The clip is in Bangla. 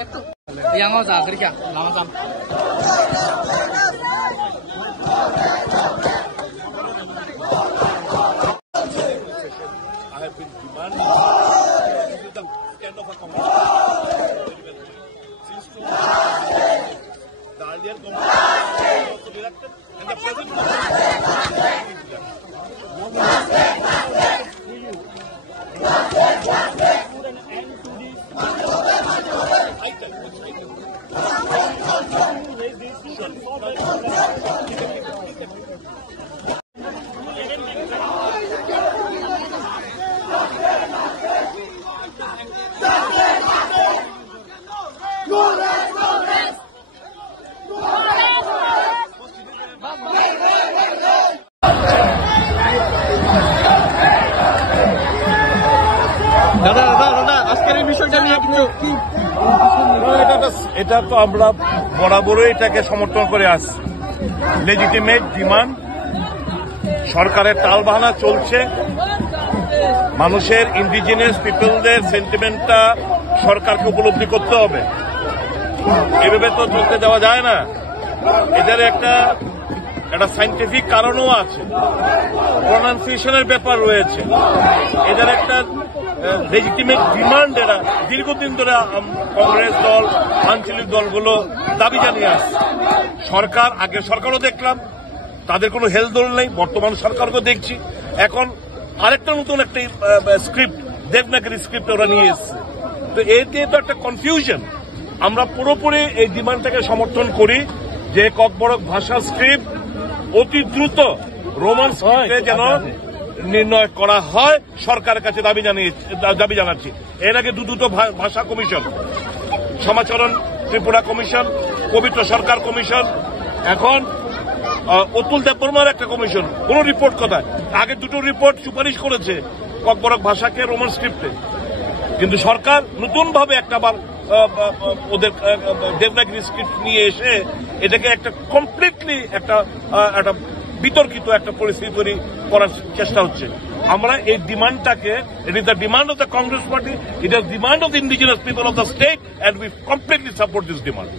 Yang mau zakir kya? Lama sam. I have been demanding the kind of a committee since the earlier committee was elected and the present এটা তো আমরা বরাবরই এটাকে সমর্থন করে আসছি। লেজিটিমেট ডিমান্ড, সরকারের টালবাহানা চলছে, মানুষের ইন্ডিজিনিয়াস পিপলদের সেন্টিমেন্টটা সরকারকে উপলব্ধি করতে হবে। এভাবে তো চলতে দেওয়া যায় না। এদের একটা সায়েন্টিফিক কারণও আছে, প্রনাউন্সিয়েশনের ব্যাপার রয়েছে। এদের একটা লেজিটিমেট ডিমান্ড, এরা দীর্ঘদিন ধরে কংগ্রেস দল, আঞ্চলিক দলগুলো দাবি জানিয়ে আসছে। আগের সরকারও দেখলাম তাদের কোনো হেলদোল নেই, বর্তমান সরকারকেও দেখছি। এখন আরেকটা নতুন একটা স্ক্রিপ্ট, দেবনাগরী স্ক্রিপ্ট ওরা নিয়ে এসছে। তো এতে তো একটা কনফিউশন। আমরা পুরোপুরি এই ডিমান্ডটাকে সমর্থন করি যে ককবরক ভাষা স্ক্রিপ্ট অতি দ্রুত রোমান স্ক্রিপ্টে যেন নির্ণয় করা হয়, সরকারের কাছে দাবি জানাচ্ছি। এর আগে দুটো ভাষা কমিশন, সমাচরণ ত্রিপুরা কমিশন, পবিত্র সরকার কমিশন, এখন অতুল দেববর্মার একটা কমিশন, কোন রিপোর্ট কোথায়? আগে দুটো রিপোর্ট সুপারিশ করেছে ককবরক ভাষাকে রোমান স্ক্রিপ্টে, কিন্তু সরকার নতুনভাবে একটাবার ওদের দেবনাগরী স্ক্রিপ্ট নিয়ে এসে এটাকে একটা কমপ্লিটলি একটা বিতর্কিত একটা পরিস্থিতি তৈরি করার চেষ্টা হচ্ছে। আমরা এই ডিমান্ডটাকে, it is the demand of the Congress party, it is demand of the indigenous people of the state, and we completely support this demand.